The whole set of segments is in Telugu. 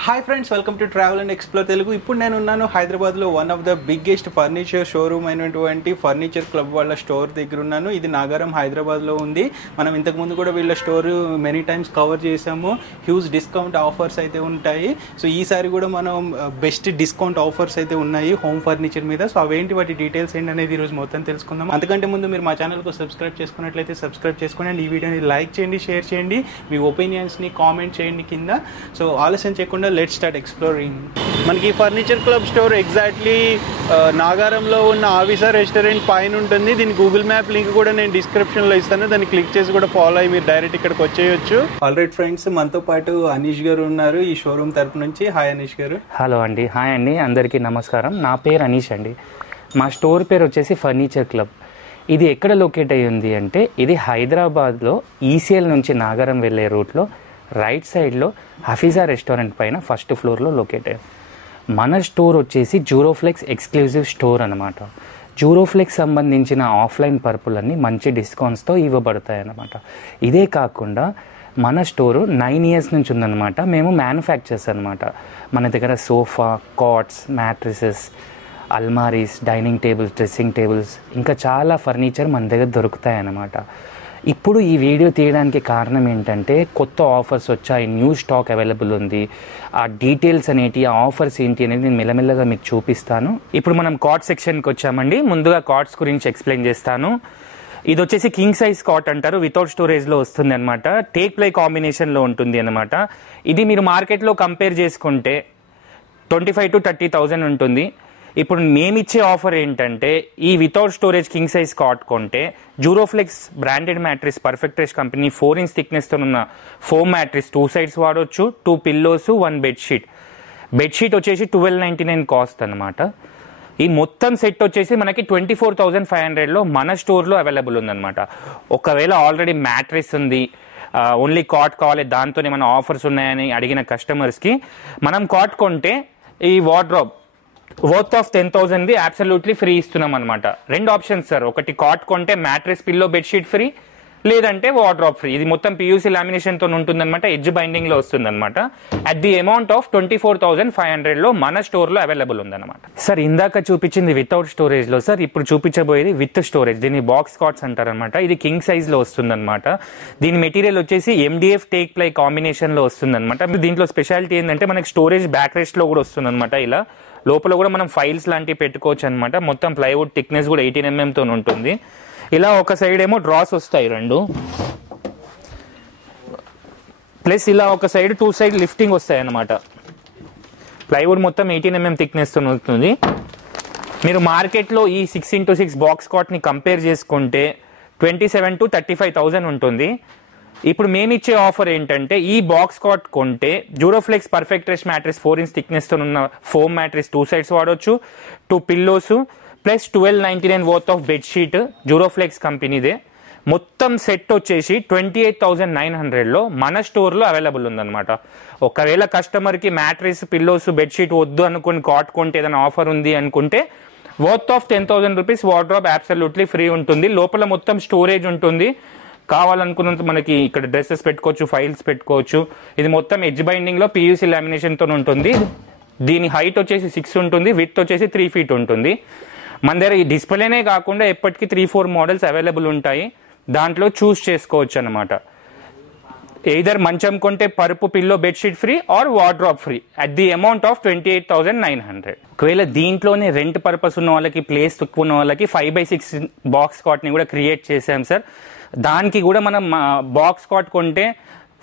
Hi friends, welcome to travel and explore Telugu. ఇప్పుడు నేను ఉన్నాను హైదరాబాద్లో one of the biggest furniture showroom అయినటువంటి ఫర్నిచర్ క్లబ్ వాళ్ళ స్టోర్ దగ్గర ఉన్నాను. ఇది నాగారం హైదరాబాద్లో ఉంది. మనం ఇంతకుముందు కూడా వీళ్ళ స్టోర్ మెనీ టైమ్స్ కవర్ చేసాము. హ్యూజ్ డిస్కౌంట్ ఆఫర్స్ అయితే ఉంటాయి. సో ఈసారి కూడా మనం బెస్ట్ డిస్కౌంట్ ఆఫర్స్ అయితే ఉన్నాయి హోమ్ ఫర్నిచర్ మీద. సో అవేంటి, వాటి డీటెయిల్స్ ఏంటి అనేది ఈరోజు మొత్తం తెలుసుకుందాం. అంతకంటే ముందు మీరు మా ఛానల్కు సబ్స్క్రైబ్ చేసుకున్నట్లయితే సబ్స్క్రైబ్ చేసుకోండి అండ్ ఈ వీడియోని లైక్ చేయండి, షేర్ చేయండి, మీ ఒపీనియన్స్ని కామెంట్ చేయండి కింద. సో ఆలస్యం చేయకుండా లెట్స్ స్టార్ట్ ఎక్స్ప్లోరింగ్. మనకి ఫర్నిచర్ క్లబ్ స్టోర్ ఎగ్జాక్ట్లీ నాగారంలో ఉన్న ఆవిసా రెస్టారెంట్ పైన ఉంటుంది. దీని గూగుల్ మ్యాప్ లింక్ కూడా నేను డిస్క్రిప్షన్లో ఇస్తాను. దాన్ని క్లిక్ చేసి కూడా ఫాలో అయ్యి మీరు డైరెక్ట్ ఇక్కడికి వచ్చేయచ్చు. ఆల్రైట్ ఫ్రెండ్స్, మనతో పాటు అనీష్ గారు ఉన్నారు ఈ షోరూమ్ తరపు నుంచి. హాయ్ అనీష్ గారు. హలో అండి. హాయ్ అండి, అందరికీ నమస్కారం. నా పేరు అనీష్ అండి. మా స్టోర్ పేరు వచ్చేసి ఫర్నిచర్ క్లబ్. ఇది ఎక్కడ లొకేట్ అయ్యి ఉంది అంటే, ఇది హైదరాబాద్లో ఈసీఎల్ నుంచి నాగారం వెళ్ళే రూట్లో రైట్ సైడ్లో హఫీజా రెస్టారెంట్ పైన ఫస్ట్ ఫ్లోర్లో లొకేట్ అయ్యాం. మన స్టోర్ వచ్చేసి జూరోఫ్లెక్స్ ఎక్స్క్లూజివ్ స్టోర్ అనమాట. జూరోఫ్లెక్స్ సంబంధించిన ఆఫ్లైన్ పర్పులన్నీ మంచి డిస్కౌంట్స్తో ఇవ్వబడతాయి అన్నమాట. ఇదే కాకుండా మన స్టోరు 9 years నుంచి ఉందన్నమాట. మేము మ్యానుఫ్యాక్చర్స్ అనమాట. మన దగ్గర సోఫా, కాట్స్, మ్యాట్రిసెస్, అల్మారీస్, డైనింగ్ టేబుల్స్, డ్రెస్సింగ్ టేబుల్స్, ఇంకా చాలా ఫర్నిచర్ మన దగ్గర దొరుకుతాయి అన్నమాట. ఇప్పుడు ఈ వీడియో తీయడానికి కారణం ఏంటంటే, కొత్త ఆఫర్స్ వచ్చాయి, న్యూ స్టాక్ అవైలబుల్ ఉంది. ఆ డీటెయిల్స్ అనేటి, ఆ ఆఫర్స్ ఏంటి అనేది నేను మెల్లమెల్లగా మీకు చూపిస్తాను. ఇప్పుడు మనం కాట్ సెక్షన్కి వచ్చామండి. ముందుగా కాట్స్ గురించి ఎక్స్ప్లెయిన్ చేస్తాను. ఇది వచ్చేసి కింగ్ సైజ్ కాట్ అంటారు. వితౌట్ స్టోరేజ్లో వస్తుంది అనమాట. టేక్ ప్లై కాంబినేషన్లో ఉంటుంది అనమాట. ఇది మీరు మార్కెట్లో కంపేర్ చేసుకుంటే 25,000 to 30,000 ఉంటుంది. ఇప్పుడు మేమిచ్చే ఆఫర్ ఏంటంటే, ఈ without storage king size cot కొంటే Duroflex branded mattress perfect rest company 4 inch థిక్నెస్తో ఉన్న ఫోమ్ మ్యాట్రిస్ 2 sides వాడవచ్చు. 2 pillows, 1 బెడ్షీట్. బెడ్షీట్ వచ్చేసి 1299 కాస్ట్ అనమాట. ఈ మొత్తం సెట్ వచ్చేసి మనకి 24,500లో మన స్టోర్లో అవైలబుల్ ఉందన్నమాట. ఒకవేళ ఆల్రెడీ మ్యాట్రిస్ ఉంది, ఓన్లీ కాట్ కావాలి, దాంతోనే మన ఆఫర్స్ ఉన్నాయని అడిగిన కస్టమర్స్కి మనం కాట్ కొంటే ఈ వార్డ్రోబ్ వర్త్ ఆఫ్ 10,000ది అబ్సల్యూట్లీ ఫ్రీ ఇస్తున్నాం అనమాట. 2 ఆప్షన్స్ సార్. ఒకటి కాట్ కొంటే మ్యాట్రెస్, పిల్లో, బెడ్షీట్ ఫ్రీ, లేదంటే వార్డ్రోబ్ ఫ్రీ. ఇది మొత్తం పియూసీ లామినేషన్తో ఉంటుందన్నమాట. ఎడ్జ్ బైండింగ్లో వస్తుందన్నమాట. అట్ ది అమౌంట్ ఆఫ్ 24,500లో మన స్టోర్లో అవైలబుల్ ఉందన్నమాట. సార్ ఇందాక చూపించింది వితౌట్ స్టోరేజ్లో. సార్ ఇప్పుడు చూపించబోయేది విత్ స్టోరేజ్. దీన్ని బాక్స్ కాట్స్ అంటారనమాట. ఇది కింగ్ సైజ్లో వస్తుందన్నమాట. దీని మెటీరియల్ వచ్చేసి MDF టేక్ ప్లై కాంబినేషన్లో వస్తుందన్నమాట. దీంట్లో స్పెషాలిటీ ఏంటంటే, మనకి స్టోరేజ్ బ్యాక్ రెస్ట్లో కూడా వస్తుందన్నమాట. ఇలా లోపల కూడా మనం ఫైల్స్ లాంటివి పెట్టుకోవచ్చు అనమాట. మొత్తం ప్లైవుడ్ థిక్నెస్ కూడా 18 mm ఉంటుంది. ఇలా ఒక సైడ్ ఏమో డ్రాస్ వస్తాయి 2, ప్లస్ ఇలా ఒక సైడ్ 2 side లిఫ్టింగ్ వస్తాయి అన్నమాట. ప్లైవుడ్ మొత్తం 18 mm థిక్నెస్తో ఉంటుంది. మీరు మార్కెట్లో ఈ 6x6 బాక్స్ కాట్ని కంపేర్ చేసుకుంటే 27,000 to 35,000 ఉంటుంది. ఇప్పుడు మేమిచ్చే ఆఫర్ ఏంటంటే, ఈ బాక్స్ కాట్ కొంటే Duroflex perfect rest mattress 4 inch థిక్నెస్తో ఉన్న ఫోమ్ మ్యాట్రిస్ 2 sides వాడవచ్చు. 2 pillows plus 1299 worth of bedsheet Duroflex కంపెనీదే. మొత్తం సెట్ వచ్చేసి 28,900లో మన స్టోర్లో అవైలబుల్ ఉందన్నమాట. ఒకవేళ కస్టమర్కి మ్యాట్రిస్, పిల్లోస్, బెడ్షీట్ వద్దు అనుకుని కాట్ కొంటే ఏదైనా ఆఫర్ ఉంది అనుకుంటే worth of 10,000 rupees wardrobe absolutely free ఉంటుంది. లోపల మొత్తం స్టోరేజ్ ఉంటుంది. కావాలనుకున్నంత మనకి ఇక్కడ డ్రెస్సెస్ పెట్టుకోవచ్చు, ఫైల్స్ పెట్టుకోవచ్చు. ఇది మొత్తం ఎడ్జ్ బైండింగ్లో పియూసీ లామినేషన్తో ఉంటుంది. దీని హైట్ వచ్చేసి 6 ఉంటుంది, విడ్త్ వచ్చేసి 3 feet ఉంటుంది. మన దగ్గర ఈ డిస్ప్లేనే కాకుండా ఎప్పటికీ 3-4 మోడల్స్ అవైలబుల్ ఉంటాయి. దాంట్లో చూస్ చేసుకోవచ్చు అనమాట. ఎయిదర్ మంచం కొంటే పరుపు, pillow, bedsheet free or wardrobe free at the amount of 28,900. ఒకవేళ దీంట్లోనే రెంట్ పర్పస్ ఉన్న వాళ్ళకి, ప్లేస్ తక్కువ ఉన్న వాళ్ళకి 5x6 బాక్స్ కాట్ని కూడా క్రియేట్ చేసాం సార్. దానికి కూడా మనం బాక్స్ కాట్ కొంటే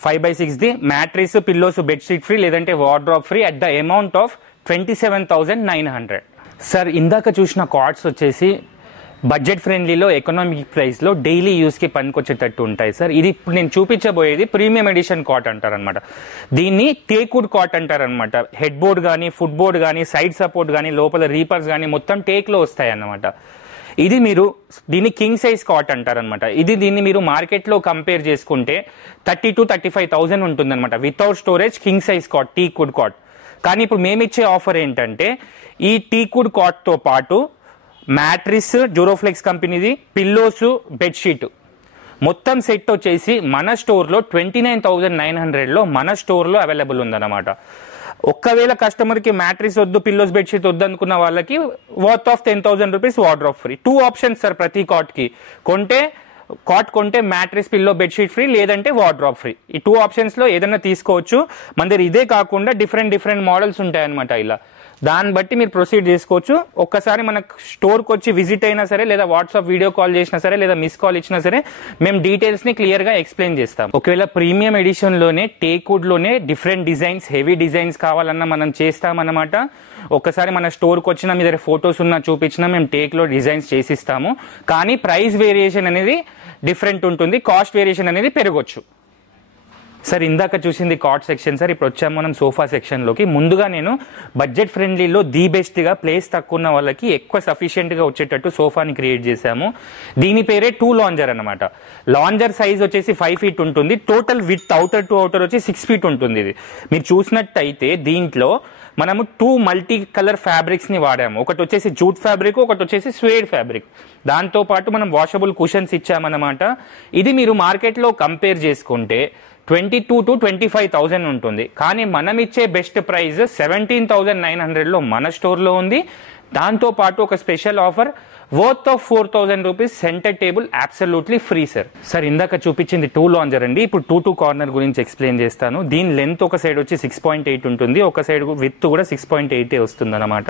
5x6ది మ్యాట్రిస్, పిల్లోస్, బెడ్షీట్ ఫ్రీ, లేదంటే wardrobe free at the amount of 27,900. Sir ఇందాక చూసిన కాట్స్ వచ్చేసి బడ్జెట్ ఫ్రెండ్లీలో, ఎకనామిక్ ప్రైస్లో డైలీ యూస్కి పనికొచ్చేటట్టు ఉంటాయి సార్. ఇది ఇప్పుడు నేను చూపించబోయేది ప్రీమియం ఎడిషన్ కాట్ అంటారనమాట. దీన్ని టేక్వుడ్ కాట్ అంటారనమాట. హెడ్ బోర్డ్ కానీ, ఫుట్ బోర్డ్ కానీ, సైడ్ సపోర్ట్ కానీ, లోపల రీపర్స్ కానీ మొత్తం టేక్లో వస్తాయి అన్నమాట. ఇది మీరు దీన్ని కింగ్ సైజ్ కాట్ అంటారనమాట. దీన్ని మీరు మార్కెట్లో కంపేర్ చేసుకుంటే 30,000 to 35,000 ఉంటుందన్నమాట. Without storage king size cot, teakwood cot. కానీ ఇప్పుడు మేమిచ్చే ఆఫర్ ఏంటంటే, ఈ టీక్వుడ్ కాట్తో పాటు మ్యాట్రిస్ జూరోఫ్లెక్స్ కంపెనీది, పిల్లోస్, బెడ్షీట్ మొత్తం సెట్ వచ్చేసి మన స్టోర్లో 29,900లో మన స్టోర్లో అవైలబుల్ ఉందన్నమాట. ఒక్కవేళ కస్టమర్కి మ్యాట్రిస్ వద్దు, పిల్లోస్ బెడ్షీట్ వద్దు అనుకున్న వాళ్ళకి worth of 10,000 rupees wardrobe free. 2 options sir ప్రతి కాట్కి. కాట్ కొంటే మ్యాట్రిస్, పిల్లో, బెడ్షీట్ ఫ్రీ, లేదంటే వార్డ్రోబ్ ఫ్రీ. ఈ 2 ఆప్షన్స్లో ఏదైనా తీసుకోవచ్చు. మన దగ్గర ఇదే కాకుండా డిఫరెంట్ మోడల్స్ ఉంటాయన్నమాట. ఇలా దాన్ని బట్టి మీరు ప్రొసీడ్ చేసుకోవచ్చు. ఒక్కసారి మన స్టోర్కి వచ్చి విజిట్ అయినా సరే, లేదా వాట్సాప్ వీడియో కాల్ చేసినా సరే, లేదా మిస్ కాల్ ఇచ్చినా సరే మేము డీటెయిల్స్ని క్లియర్గా ఎక్స్ప్లెయిన్ చేస్తాం. ఒకవేళ ప్రీమియం ఎడిషన్లోనే టేక్వుడ్లోనే డిఫరెంట్ డిజైన్స్, హెవీ డిజైన్స్ కావాలన్నా మనం చేస్తామన్నమాట. ఒకసారి మన స్టోర్కి వచ్చినా మీ దగ్గర ఫొటోస్ ఉన్నా చూపించినా మేము టేక్లో డిజైన్స్ చేసిస్తాము. కానీ ప్రైస్ వేరియేషన్ అనేది డిఫరెంట్ ఉంటుంది, కాస్ట్ వేరియేషన్ అనేది పెరగొచ్చు. సార్ ఇందాక చూసింది కాట్ సెక్షన్ సార్. ఇప్పుడు వచ్చాము మనం సోఫా సెక్షన్లోకి. ముందుగా నేను బడ్జెట్ ఫ్రెండ్లీలో ది బెస్ట్గా, ప్లేస్ తక్కువ ఉన్న వాళ్ళకి ఎక్కువ సఫిషియెంట్గా వచ్చేటట్టు సోఫాని క్రియేట్ చేశాము. దీని పేరే 2 లాంజర్ అనమాట. లాంజర్ సైజ్ వచ్చేసి 5 ఫీట్ ఉంటుంది. Total with outer to outer వచ్చి 6 ఫీట్ ఉంటుంది. ఇది మీరు చూసినట్టయితే దీంట్లో మనము 2 మల్టీ కలర్ ఫ్యాబ్రిక్స్ని వాడాము. ఒకటి వచ్చేసి జూట్ ఫ్యాబ్రిక్, ఒకటి వచ్చేసి స్వేడ్ ఫ్యాబ్రిక్. దాంతోపాటు మనం వాషబుల్ కుషన్స్ ఇచ్చామన్నమాట. ఇది మీరు మార్కెట్లో కంపేర్ చేసుకుంటే 22,000 to 25,000 ఉంటుంది. కానీ మనం ఇచ్చే బెస్ట్ ప్రైస్ 17,900లో మన స్టోర్లో ఉంది. దాంతోపాటు ఒక special offer worth of 4,000 rupees centre table absolutely free sir. Sir ఇందాక చూపించింది 2 లాంజర్ అండి. ఇప్పుడు 2 కార్నర్ గురించి ఎక్స్ప్లెయిన్ చేస్తాను. దీని లెంత్ ఒక సైడ్ వచ్చి 6.8 ఉంటుంది, ఒక సైడ్ విత్ కూడా 6.8 వస్తుంది అనమాట.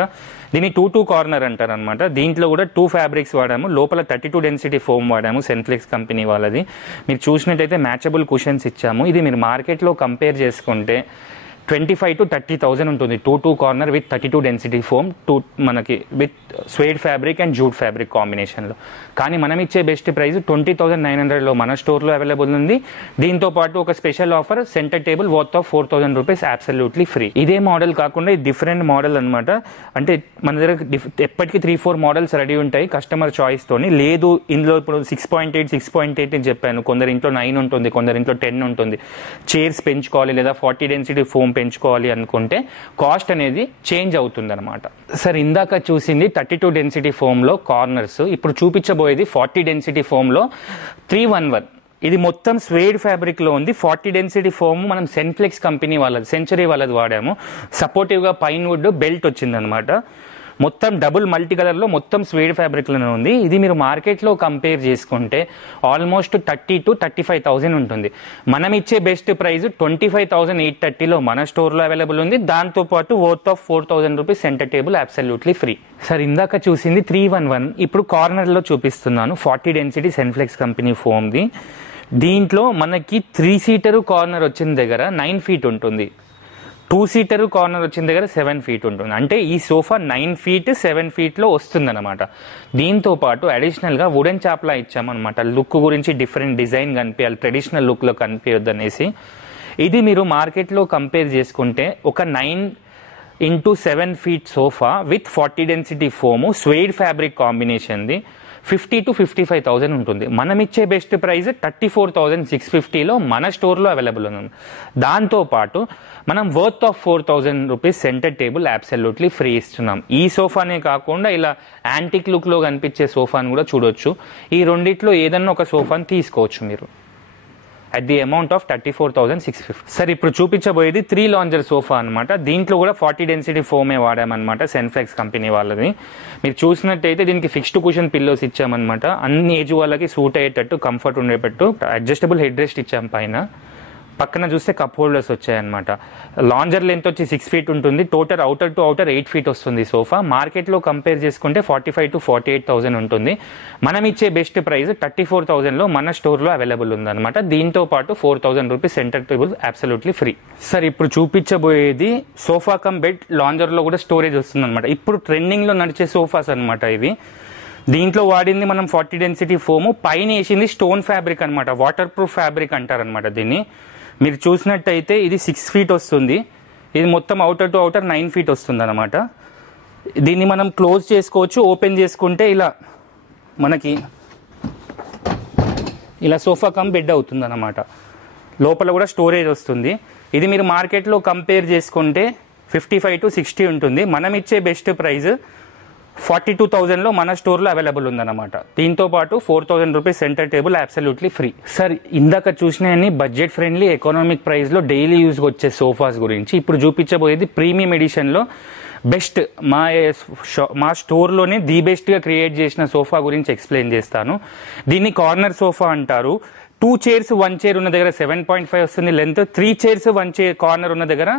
దీన్ని 2 కార్నర్ అంటారు అనమాట. దీంట్లో కూడా 2 ఫ్యాబ్రిక్స్ వాడాము. లోపల 32 డెన్సిటీ ఫోమ్ వాడాము, సెన్ఫ్లెక్స్ కంపెనీ వాళ్ళది. మీరు చూసినట్టయితే మ్యాచబుల్ కుషన్స్ ఇచ్చాము. ఇది మీరు మార్కెట్లో కంపేర్ చేసుకుంటే 25,000 to 30,000 ఉంటుంది. 2 కార్నర్ విత్ 32 డెన్సిటీ ఫోమ్, మనకి with swayed fabric and jute fabric కాంబినేషన్లో. కానీ మనం ఇచ్చే బెస్ట్ ప్రైస్ 20,900లో మన స్టోర్లో అవైలబుల్ ఉంది. దీంతో పాటు ఒక special offer centre table worth of 4,000 rupees absolutely free. ఇదే మోడల్ కాకుండా ఇది డిఫరెంట్ మోడల్ అనమాట. అంటే మన దగ్గర ఎప్పటికీ 3-4 మోడల్స్ రెడీ ఉంటాయి కస్టమర్ చాయిస్తోని. లేదు ఇందులో ఇప్పుడు 6.8 అని చెప్పాను, కొందరి ఇంట్లో 9 ఉంటుంది, కొందరి ఇంట్లో 10 ఉంటుంది. చైర్స్ పెంచుకోవాలి లేదా 40 డెన్సిటీ ఫోమ్ పెంచుకోవాలి అనుకుంటే కాస్ట్ అనేది చేంజ్ అవుతుంది అనమాట. సార్ ఇందాక చూసింది 32 డెన్సిటీ ఫోమ్లో కార్నర్స్. ఇప్పుడు చూపించబోయేది 40 డెన్సిటీ ఫోమ్లో 311. ఇది మొత్తం స్వేడ్ ఫ్యాబ్రిక్లో ఉంది. 40 డెన్సిటీ ఫోమ్ మనం సెన్ఫ్లెక్స్ కంపెనీ వాళ్ళది, సెంచరీ వాళ్ళది వాడాము. సపోర్టివ్గా పైన్ వుడ్ బెల్ట్ వచ్చిందనమాట. మొత్తం డబుల్ మల్టీ కలర్లో మొత్తం స్వేడ్ ఫ్యాబ్రిక్లోనే ఉంది. ఇది మీరు మార్కెట్లో కంపేర్ చేసుకుంటే ఆల్మోస్ట్ 30,000 to 35,000 ఉంటుంది. మనం ఇచ్చే బెస్ట్ ప్రైస్ 25,830లో మన స్టోర్లో అవైలబుల్ ఉంది. దాంతోపాటు worth of 4,000 rupees centre table absolutely free. Sir ఇందాక చూసింది 311, ఇప్పుడు కార్నర్లో చూపిస్తున్నాను. 40 డెన్సిటీ సెన్ఫ్లెక్స్ కంపెనీ ఫోమ్ది. దీంట్లో మనకి 3 సీటర్ కార్నర్ వచ్చిన దగ్గర 9 ఫీట్ ఉంటుంది, 2 సీటర్ కార్నర్ వచ్చిన దగ్గర 7 ఫీట్ ఉంటుంది. అంటే ఈ సోఫా 9 ఫీట్ 7 ఫీట్లో వస్తుందన్నమాట. దీంతో పాటు అడిషనల్గా వుడెన్ చాప్లా ఇచ్చామన్నమాట. లుక్ గురించి డిఫరెంట్ డిజైన్ కనిపించాలి, ట్రెడిషనల్ లుక్లో కనిపించొద్దు అనేసి. ఇది మీరు మార్కెట్లో కంపేర్ చేసుకుంటే ఒక 9x7 feet sofa with 40 density foam, suede fabric కాంబినేషన్ది 50,000 to 55,000 ఉంటుంది. మనం ఇచ్చే బెస్ట్ ప్రైస్ 34,650లో మన స్టోర్లో అవైలబుల్ ఉంది. దాంతోపాటు మనం worth of 4,000 rupees centre table absolutely free ఇస్తున్నాం. ఈ సోఫానే కాకుండా ఇలా యాంటిక్ లుక్లో కనిపించే సోఫాను కూడా చూడొచ్చు. ఈ రెండిట్లో ఏదన్నా ఒక సోఫాని తీసుకోవచ్చు మీరు at the amount of 34,650. Sir ఇప్పుడు చూపించబోయేది 3 లాంజర్ సోఫా అనమాట. దీంట్లో కూడా 40 డెన్సిటీ ఫోమే వాడామన్నమాట, సెన్ఫ్లెక్స్ కంపెనీ వాళ్ళది. మీరు చూసినట్టయితే దీనికి ఫిక్స్డ్ కుషన్ పిల్లోస్ ఇచ్చామన్నమాట. అన్ని ఏజ్ వాళ్ళకి సూట్ అయ్యేటట్టు, కంఫర్ట్ ఉండేటట్టు అడ్జస్టబుల్ హెడ్ రెస్ట్ ఇచ్చాం. పైన పక్కన చూస్తే కప్ హోల్డర్స్ వచ్చాయన్నమాట. లాంజర్ లెంత్ వచ్చి 6 ఫీట్ ఉంటుంది. Total outer to outer 8 feet వస్తుంది సోఫా. మార్కెట్లో కంపేర్ చేసుకుంటే 45,000 to 48,000 ఉంటుంది. మనం ఇచ్చే బెస్ట్ ప్రైస్ 34,000లో మన స్టోర్లో అవైలబుల్ ఉందన్నమాట. దీంతో పాటు 4,000 rupees centre table absolutely free. Sir ఇప్పుడు చూపించబోయేది సోఫా కమ్ బెడ్, లాంజర్లో కూడా స్టోరేజ్ వస్తుందన్నమాట. ఇప్పుడు ట్రెండింగ్లో నడిచే సోఫాస్ అనమాట ఇవి. దీంట్లో వాడింది మనం 40 డెన్సిటీ ఫోము, పైన వేసింది స్టోన్ ఫ్యాబ్రిక్ అనమాట, వాటర్ ప్రూఫ్ ఫ్యాబ్రిక్ అంటారనమాట దీన్ని. మీరు చూసినట్టయితే ఇది 6 ఫీట్ వస్తుంది. ఇది మొత్తం అవుటర్ టు అవుటర్ 9 ఫీట్ వస్తుంది అనమాట. దీన్ని మనం క్లోజ్ చేసుకోవచ్చు. ఓపెన్ చేసుకుంటే ఇలా మనకి ఇలా సోఫా కమ్ బెడ్ అవుతుంది అనమాట. లోపల కూడా స్టోరేజ్ వస్తుంది. ఇది మీరు మార్కెట్లో కంపేర్ చేసుకుంటే 55,000 to 60,000 ఉంటుంది. మనం ఇచ్చే బెస్ట్ ప్రైస్ 42,000లో మన స్టోర్లో అవైలబుల్ ఉందన్నమాట. దీంతో పాటు 4,000 rupees centre table absolutely free. Sir ఇందాక చూసినవన్నీ బడ్జెట్ ఫ్రెండ్లీ ఎకనామిక్ ప్రైస్లో డైలీ యూజ్కి వచ్చే సోఫాస్ గురించి. ఇప్పుడు చూపించబోయేది ప్రీమియం ఎడిషన్లో బెస్ట్ మా స్టోర్లోనే ది బెస్ట్గా క్రియేట్ చేసిన సోఫా గురించి ఎక్స్ప్లెయిన్ చేస్తాను. దీన్ని కార్నర్ సోఫా అంటారు. 2 చైర్స్ 1 చైర్ ఉన్న దగ్గర 7.5 వస్తుంది లెంత్, 3 చైర్స్ 1 చైర్ కార్నర్ ఉన్న దగ్గర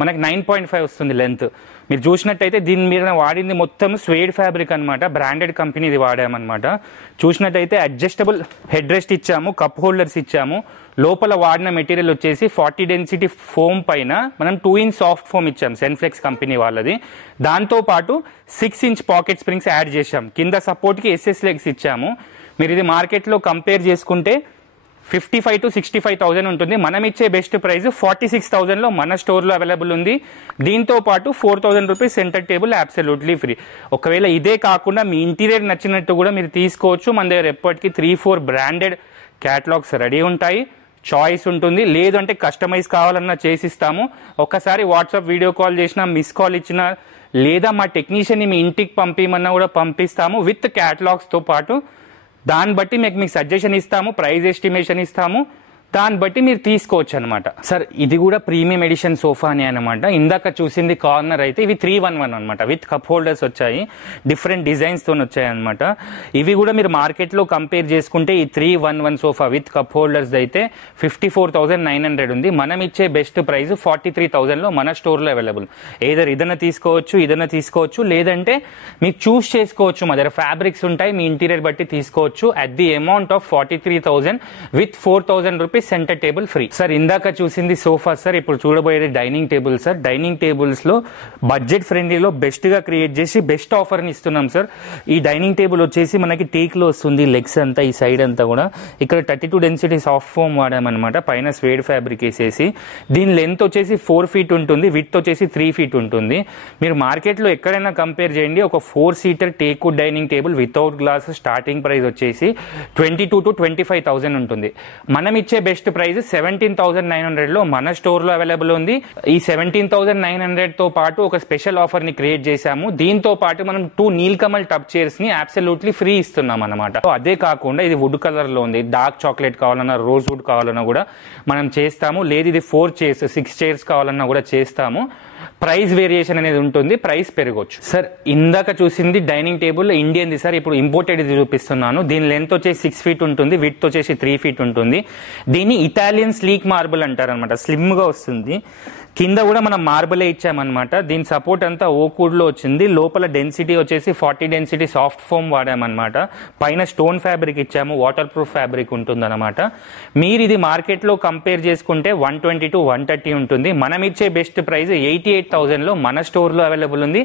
మనకి 9.5 వస్తుంది లెంత్. మీరు చూసినట్టయితే దీని మీద వాడింది మొత్తం స్వేడ్ ఫ్యాబ్రిక్ అనమాట, బ్రాండెడ్ కంపెనీది వాడామన్నమాట. చూసినట్టయితే అడ్జస్టబుల్ హెడ్ రెస్ట్ ఇచ్చాము, కప్ హోల్డర్స్ ఇచ్చాము. లోపల వాడిన మెటీరియల్ వచ్చేసి 40 డెన్సిటీ ఫోమ్ పైన మనం 2 ఇంచ్ సాఫ్ట్ ఫోమ్ ఇచ్చాం, సెన్ఫ్లెక్స్ కంపెనీ వాళ్ళది. దాంతోపాటు 6 ఇంచ్ పాకెట్ స్ప్రింగ్స్ యాడ్ చేశాం. కింద సపోర్ట్కి ఎస్ఎస్ లెగ్స్ ఇచ్చాము. మీరు ఇది మార్కెట్లో కంపేర్ చేసుకుంటే 55,000 to 65,000 ఉంటుంది. మనం ఇచ్చే బెస్ట్ ప్రైస్ 46,000లో మన స్టోర్లో అవైలబుల్ ఉంది. దీంతో పాటు 4,000 rupees centre table absolutely free. ఒకవేళ ఇదే కాకుండా మీ ఇంటీరియర్ నచ్చినట్టు కూడా మీరు తీసుకోవచ్చు. మన దగ్గర ఎప్పటికీ 3-4 బ్రాండెడ్ క్యాటలాగ్స్ రెడీ ఉంటాయి, చాయిస్ ఉంటుంది. లేదు అంటే కస్టమైజ్ కావాలన్నా చేసిస్తాము. ఒక్కసారి వాట్సాప్ వీడియో కాల్ చేసినా, మిస్ కాల్ ఇచ్చినా, లేదా మా టెక్నీషియన్ని మీ ఇంటికి పంపిమన్నా కూడా పంపిస్తాము విత్ క్యాటలాగ్స్తో పాటు. దాన్ని బట్టి మీకు సజెషన్ ఇస్తాము, ప్రైస్ ఎస్టిమేషన్ ఇస్తాము, దాన్ని బట్టి మీరు తీసుకోవచ్చు అనమాట. సార్ ఇది కూడా ప్రీమియం ఎడిషన్ సోఫా అని అనమాట. ఇందాక చూసింది కార్నర్ అయితే ఇవి 311 అనమాట, విత్ కప్ హోల్డర్స్ వచ్చాయి, డిఫరెంట్ డిజైన్స్తో వచ్చాయి అనమాట. ఇవి కూడా మీరు మార్కెట్లో కంపేర్ చేసుకుంటే ఈ 311 సోఫా విత్ కప్ హోల్డర్స్ అయితే 54,900 ఉంది. మనం ఇచ్చే బెస్ట్ ప్రైస్ 43,000లో మన స్టోర్లో అవైలబుల్. ఏదైనా తీసుకోవచ్చు, లేదంటే మీకు చూస్ చేసుకోవచ్చు. మా దగ్గర ఫ్యాబ్రిక్స్ ఉంటాయి, మీ ఇంటీరియర్ బట్టి తీసుకోవచ్చు. At the amount of 43,000 with 4,000 rupees centre table free. Sir ఇందాక చూసింది సోఫా సార్, ఇప్పుడు చూడబోయేది dining table sir. Dining tables లో బడ్జెట్ ఫ్రెండ్లీలో బెస్ట్ గా క్రియేట్ చేసి బెస్ట్ ఆఫర్ ని ఇస్తున్నాం సార్. ఈ డైనింగ్ టేబుల్ వచ్చేసి మనకి టేక్ లో వస్తుంది, లెగ్స్ అంతా ఈ సైడ్ అంతా కూడా. ఇక్కడ 32 డెన్సిటీ సాఫ్ట్ ఫోమ్ వాడామన్నమాట, పైన స్వేడ్ ఫ్యాబ్రిక్ వేసేసి. దీని లెంత్ వచ్చేసి 4 feet ఉంటుంది, విడ్త్ వచ్చేసి 3 feet ఉంటుంది. మీరు మార్కెట్ లో ఎక్కడైనా కంపేర్ చేయండి, ఒక 4 seater teak wood dining table without glass starting price వచ్చేసి 22,000 to 25,000 ఉంటుంది. మనం ఇచ్చే బెస్ట్ ప్రైస్ 17,900లో మన స్టోర్ లో అవైలబుల్ ఉంది. ఈ 17,900 తో పాటు ఒక స్పెషల్ ఆఫర్ ని క్రియేట్ చేశాము. దీంతో పాటు మనం 2 నీల్కమల్ టబ్ చైర్స్ ని అబ్సల్యూట్లీ ఫ్రీ ఇస్తున్నాం అనమాట. అదే కాకుండా ఇది వుడ్ కలర్ లో ఉంది, డార్క్ చాక్లెట్ కావాలన్నా, రోజ్ వుడ్ కావాలన్నా కూడా మనం చేస్తాము. లేదు ఇది 4 చైర్స్ 6 చైర్స్ కావాలన్నా కూడా చేస్తాము. ప్రైస్ వేరియేషన్ అనేది ఉంటుంది, ప్రైస్ పెరగవచ్చు. సార్ ఇందాక చూసింది డైనింగ్ టేబుల్ ఇండియన్ది సార్, ఇప్పుడు ఇంపోర్టెడ్ ఇది చూపిస్తున్నాను. దీని లెంత్ వచ్చేసి 6 feet ఉంటుంది, విడ్త్ వచ్చేసి 3 feet ఉంటుంది. దీన్ని ఇటాలియన్ స్లీక్ మార్బుల్ అంటారు అనమాట, స్లిమ్ గా వస్తుంది. కింద కూడా మనం మార్బులే ఇచ్చామన్నమాట. దీని సపోర్ట్ అంతా ఓక్వుడ్ లో వచ్చింది. లోపల డెన్సిటీ వచ్చేసి 40 డెన్సిటీ సాఫ్ట్ ఫోమ్ వాడామన్నమాట. పైన స్టోన్ ఫ్యాబ్రిక్ ఇచ్చాము, వాటర్ ప్రూఫ్ ఫ్యాబ్రిక్ ఉంటుంది అనమాట. మీరు ఇది మార్కెట్ లో కంపేర్ చేసుకుంటే 120 to 130 ఉంటుంది. మనం ఇచ్చే బెస్ట్ ప్రైస్ 88,000లో మన స్టోర్ లో అవైలబుల్ ఉంది.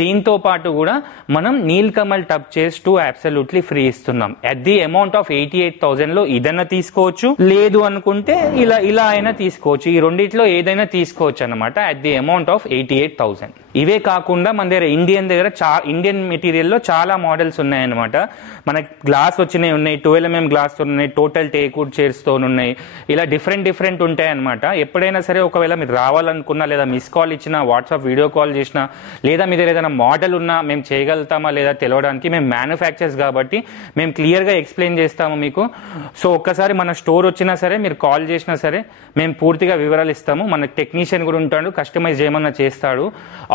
దీంతో పాటు కూడా మనం Nilkamal tub chairs 2 absolutely free ఇస్తున్నాం. అట్ ది అమౌంట్ ఆఫ్ 88,000లో ఏదైనా తీసుకోవచ్చు, లేదు అనుకుంటే ఇలా అయినా తీసుకోవచ్చు. ఈ రెండిట్లో ఏదైనా తీసుకోవచ్చు అనమాట అట్ ది అమౌంట్ ఆఫ్ 88,000. ఇవే కాకుండా మన దగ్గర ఇండియన్ మెటీరియల్ లో చాలా మోడల్స్ ఉన్నాయన్నమాట. మనకి గ్లాస్ వచ్చినాయి ఉన్నాయి, 12 mm గ్లాస్ తో ఉన్నాయి, టోటల్ టేక్ వుడ్ చైర్స్ తో ఉన్నాయి. ఇలా డిఫరెంట్ ఉంటాయి అనమాట. ఎప్పుడైనా సరే ఒకవేళ మీరు రావాలనుకున్నా, లేదా మిస్ కాల్ ఇచ్చినా, వాట్సాప్ వీడియో కాల్ చేసినా, లేదా మీ దగ్గర ఏదైనా మోడల్ ఉన్నా మేము చేయగలుగుతామా లేదా తెలియడానికి, మేము మ్యానుఫ్యాక్చర్స్ కాబట్టి మేము క్లియర్ గా ఎక్స్ప్లెయిన్ చేస్తాము మీకు. సో ఒక్కసారి మన స్టోర్ వచ్చినా సరే, మీరు కాల్ చేసినా సరే, మేము పూర్తిగా వివరాలు ఇస్తాము. మన టెక్నీషియన్ కూడా ఉంటాడు, కస్టమైజ్ చేయమన్నా చేస్తాడు.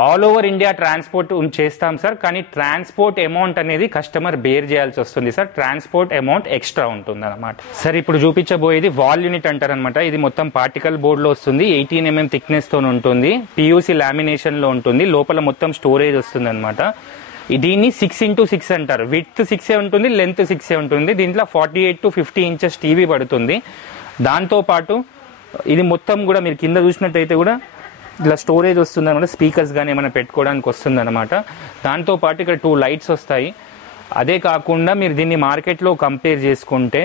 ఆల్ ఓవర్ ఇండియా ట్రాన్స్పోర్ట్ చేస్తాం సార్, కానీ ట్రాన్స్పోర్ట్ అమౌంట్ అనేది కస్టమర్ బేర్ చేయాల్సి వస్తుంది సార్. ట్రాన్స్పోర్ట్ అమౌంట్ ఎక్స్ట్రా ఉంటుంది అనమాట. సార్ ఇప్పుడు చూపించబోయేది వాల్ యూనిట్ అంటారు అనమాట. ఇది మొత్తం పార్టికల్ బోర్డ్ లో వస్తుంది, 18 mm థిక్నెస్ తో ఉంటుంది, PUC లామినేషన్ లో ఉంటుంది. లోపల మొత్తం స్టోరేజ్ వస్తుంది అనమాట. దీన్ని 6x6 అంటారు. విడ్త్ 6 ఉంటుంది, లెంత్ 6 ఉంటుంది. దీంట్లో 48 to 50 inches టీవీ పడుతుంది. దాంతో పాటు ఇది మొత్తం కూడా మీరు కింద చూసినట్టయితే కూడా ఇలా స్టోరేజ్ వస్తుంది అనమాట. స్పీకర్స్ కానీ ఏమైనా పెట్టుకోవడానికి వస్తుంది అనమాట. దాంతోపాటు ఇక్కడ 2 లైట్స్ వస్తాయి. అదే కాకుండా మీరు దీన్ని మార్కెట్లో కంపేర్ చేసుకుంటే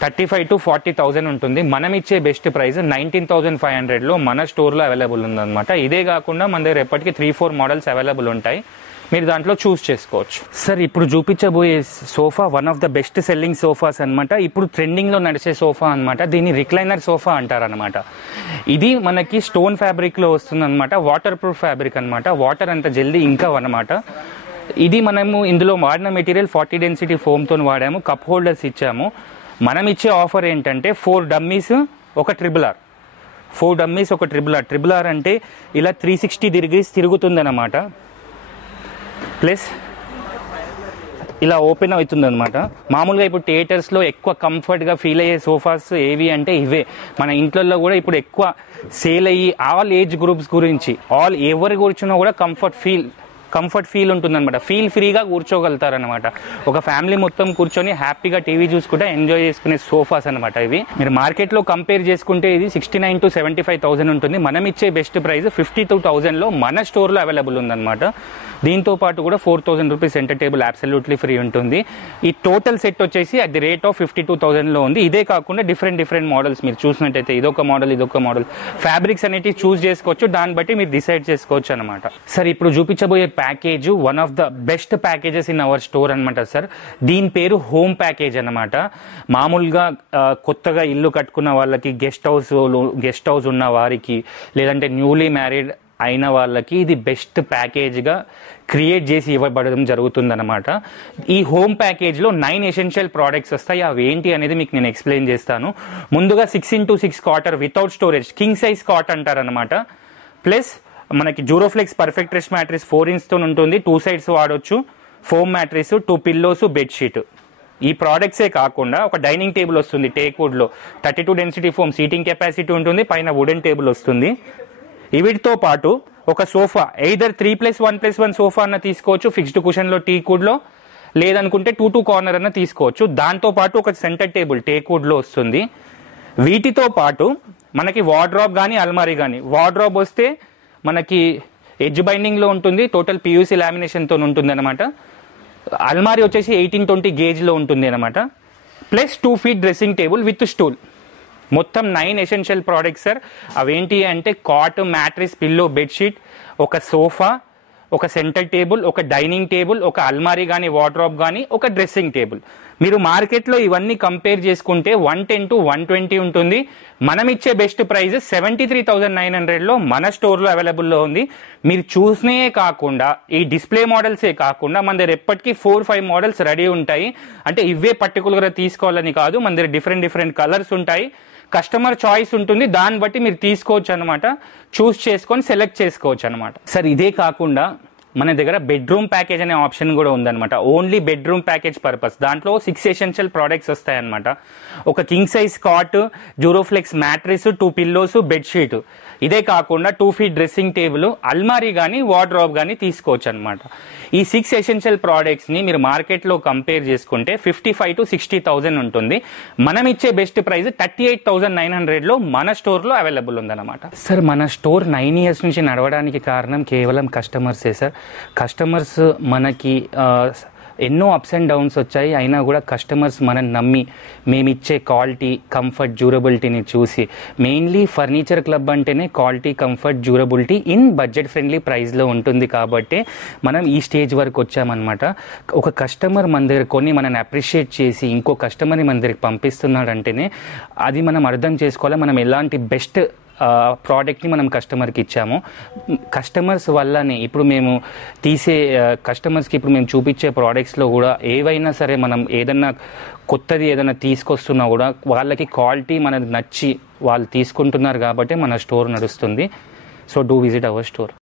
35,000 to 40,000 ఉంటుంది. మనం ఇచ్చే బెస్ట్ ప్రైస్ 19,500లో మన స్టోర్లో అవైలబుల్ ఉందన్నమాట. ఇదే కాకుండా మన దగ్గర ఎప్పటికీ 3-4 మోడల్స్ అవైలబుల్ ఉంటాయి, మీరు దాంట్లో చూస్ చేసుకోవచ్చు. సార్ ఇప్పుడు చూపించబోయే sofa one of the best selling sofas అనమాట. ఇప్పుడు ట్రెండింగ్ లో నడిచే సోఫా అనమాట. దీన్ని రిక్లైనర్ సోఫా అంటారు అనమాట. ఇది మనకి స్టోన్ ఫ్యాబ్రిక్ లో వస్తుంది అనమాట, వాటర్ ప్రూఫ్ ఫ్యాబ్రిక్ అనమాట. వాటర్ అంత జల్దీ ఇంకా అనమాట. ఇది మనము ఇందులో వాడిన మెటీరియల్ 40 డెన్సిటీ ఫోమ్తో వాడాము. కప్ హోల్డర్స్ ఇచ్చాము. మనం ఇచ్చే ఆఫర్ ఏంటంటే 4 డమ్మీస్ ఒక ట్రిబుల్ ఆర్. ట్రిబుల్ ఆర్ అంటే ఇలా 360 డిగ్రీస్ తిరుగుతుందన్నమాట. ప్లస్ ఇలా ఓపెన్ అవుతుంది అనమాట. మామూలుగా ఇప్పుడు థియేటర్స్లో ఎక్కువ కంఫర్ట్గా ఫీల్ అయ్యే సోఫాస్ ఏవి అంటే ఇవే. మన ఇంట్లో కూడా ఇప్పుడు ఎక్కువ సేల్ అయ్యి ఆల్ ఏజ్ గ్రూప్స్ గురించి ఎవరు కూర్చున్నా కూడా కంఫర్ట్ ఫీల్ ఉంటుందన్నమాట. ఫీల్ ఫ్రీగా కూర్చోగలుగుతారనమాట. ఒక ఫ్యామిలీ మొత్తం కూర్చొని హ్యాపీగా టీవీ చూసుకుంటే ఎంజాయ్ చేసుకునే సోఫాస్ అనమాట ఇవి. మీరు మార్కెట్లో కంపేర్ చేసుకుంటే ఇది 69,000 to 75,000 ఉంటుంది. మనం ఇచ్చే బెస్ట్ ప్రైస్ 52,000లో మన స్టోర్లో అవైలబుల్ ఉందన్నమాట. దీంతో పాటు కూడా 4,000 rupees centre table absolutely free ఉంటుంది. ఈ టోటల్ సెట్ వచ్చేసి అట్ ది రేట్ ఆఫ్ 52,000లో ఉంది. ఇదే కాకుండా డిఫరెంట్ మోడల్స్ మీరు చూసినట్టయితే ఇదొక మోడల్ ఫ్యాబ్రిక్స్ అనేవి చూస్ చేసుకోవచ్చు. దాన్ని బట్టి మీరు డిసైడ్ చేసుకోవచ్చు అనమాట. సార్ ఇప్పుడు చూపించబోయే package one of the best packages in our store అనమాట సార్. దీని పేరు హోమ్ ప్యాకేజ్ అనమాట. మామూలుగా కొత్తగా ఇల్లు కట్టుకున్న వాళ్ళకి, గెస్ట్ హౌస్ ఉన్న వారికి, లేదంటే న్యూలీ మ్యారీడ్ అయిన వాళ్ళకి ఇది బెస్ట్ ప్యాకేజ్గా క్రియేట్ చేసి ఇవ్వబడడం జరుగుతుందన్నమాట. ఈ హోమ్ ప్యాకేజ్లో 9 ఎసెన్షియల్ ప్రోడక్ట్స్ వస్తాయి. అవి ఏంటి అనేది మీకు నేను ఎక్స్ప్లెయిన్ చేస్తాను. ముందుగా 6x6 కాటర్ without storage king size cot అంటారనమాట. ప్లస్ మనకి జూరోఫ్లెక్స్ పర్ఫెక్ట్ రెస్ట్ మ్యాట్రిస్ 4 ఇంచ్తో ఉంటుంది. 2 సైడ్స్ వాడొచ్చు. Foam mattress, 2 pillows, bedsheet. ఈ ప్రోడక్ట్సే కాకుండా ఒక డైనింగ్ టేబుల్ వస్తుంది టేక్వుడ్లో. 32 డెన్సిటీ ఫోమ్ సీటింగ్ కెపాసిటీ ఉంటుంది. పైన వుడెన్ టేబుల్ వస్తుంది. వీటితో పాటు ఒక సోఫా ఎయిదర్ 3+1+1 సోఫా అన్న తీసుకోవచ్చు ఫిక్స్డ్ కుషన్లో టీక్వుడ్లో, లేదనుకుంటే 2 కార్నర్ అన్న తీసుకోవచ్చు. దాంతో పాటు ఒక సెంటర్ టేబుల్ టేక్వుడ్లో వస్తుంది. వీటితో పాటు మనకి వార్డ్రాబ్ కానీ అల్మారీ కానీ, వార్డ్రాబ్ వస్తే మనకి ఎడ్జ్ బైండింగ్లో ఉంటుంది. టోటల్ పియూసీ లామినేషన్తో ఉంటుంది అనమాట. అల్మారీ వచ్చేసి 18-20 గేజ్లో ఉంటుంది అనమాట. Plus 2 feet dressing table with stool. మొత్తం 9 ఎసెన్షియల్ ప్రోడక్ట్స్ సార్. అవేంటి అంటే కాట్, మ్యాట్రిస్, పిల్లో, బెడ్షీట్, ఒక సోఫా, ఒక సెంటర్ టేబుల్, ఒక డైనింగ్ టేబుల్, ఒక అల్మారీ కానీ, వార్డ్రాబ్ కానీ, ఒక డ్రెస్సింగ్ టేబుల్. మీరు మార్కెట్లో ఇవన్నీ కంపేర్ చేసుకుంటే 110 to 120 ఉంటుంది. మనం ఇచ్చే బెస్ట్ ప్రైస్ 73,900లో మన స్టోర్లో అవైలబుల్లో ఉంది. మీరు చూసినే కాకుండా ఈ డిస్ప్లే మోడల్సే కాకుండా మన దగ్గర ఎప్పటికీ 4-5 మోడల్స్ రెడీ ఉంటాయి. అంటే ఇవే పర్టికులర్గా తీసుకోవాలని కాదు, మన దగ్గర డిఫరెంట్ కలర్స్ ఉంటాయి. కస్టమర్ చాయిస్ ఉంటుంది. దాన్ని బట్టి మీరు తీసుకోవచ్చు అనమాట. చూస్ చేసుకొని సెలెక్ట్ చేసుకోవచ్చు అనమాట. సార్ ఇదే కాకుండా మన దగ్గర బెడ్రూమ్ ప్యాకేజ్ అనే ఆప్షన్ కూడా ఉందన్నమాట. Only bedroom package purpose. దాంట్లో 6 ఎసెన్షియల్ ప్రోడక్ట్స్ వస్తాయన్నమాట. ఒక king size cot, Duroflex mattress, 2 pillows, bedsheet. ఇదే కాకుండా 2 feet డ్రెస్సింగ్ టేబుల్, అల్మారీ కానీ, వార్డ్రాబ్ కానీ తీసుకోవచ్చు అనమాట. ఈ 6 ఎసెన్షియల్ ప్రోడక్ట్స్ని మీరు మార్కెట్లో కంపేర్ చేసుకుంటే 55,000 to 60,000 ఉంటుంది. మనం ఇచ్చే బెస్ట్ ప్రైస్ 38,900లో మన స్టోర్లో అవైలబుల్ ఉందన్నమాట. సార్ మన స్టోర్ 9 years నుంచి నడవడానికి కారణం కేవలం కస్టమర్సే సార్. కస్టమర్స్ మనకి ఎన్నో అప్స్ అండ్ డౌన్స్ వచ్చాయి. అయినా కూడా కస్టమర్స్ మనని నమ్మి మేమిచ్చే క్వాలిటీ, కంఫర్ట్, డ్యూరబిలిటీని చూసి, మెయిన్లీ ఫర్నిచర్ క్లబ్ అంటేనే quality, comfort, durability in budget friendly ప్రైస్లో ఉంటుంది. కాబట్టి మనం ఈ స్టేజ్ వరకు వచ్చామన్నమాట. ఒక కస్టమర్ మన దగ్గర కొని మనని అప్రిషియేట్ చేసి ఇంకో కస్టమర్ని మన దగ్గరికి పంపిస్తున్నాడంటేనే అది మనం అర్థం చేసుకోవాలి. మనం ఎలాంటి బెస్ట్ ప్రోడక్ట్ని మనం కస్టమర్కి ఇచ్చాము. కస్టమర్స్ వల్లనే ఇప్పుడు మేము కస్టమర్స్కి ఇప్పుడు మేము చూపించే ప్రోడక్ట్స్లో కూడా ఏవైనా సరే మనం ఏదన్నా కొత్తది ఏదైనా తీసుకొస్తున్నా కూడా వాళ్ళకి క్వాలిటీ మనది నచ్చి వాళ్ళు తీసుకుంటున్నారు కాబట్టి మన స్టోర్ నడుస్తుంది. So do visit our store.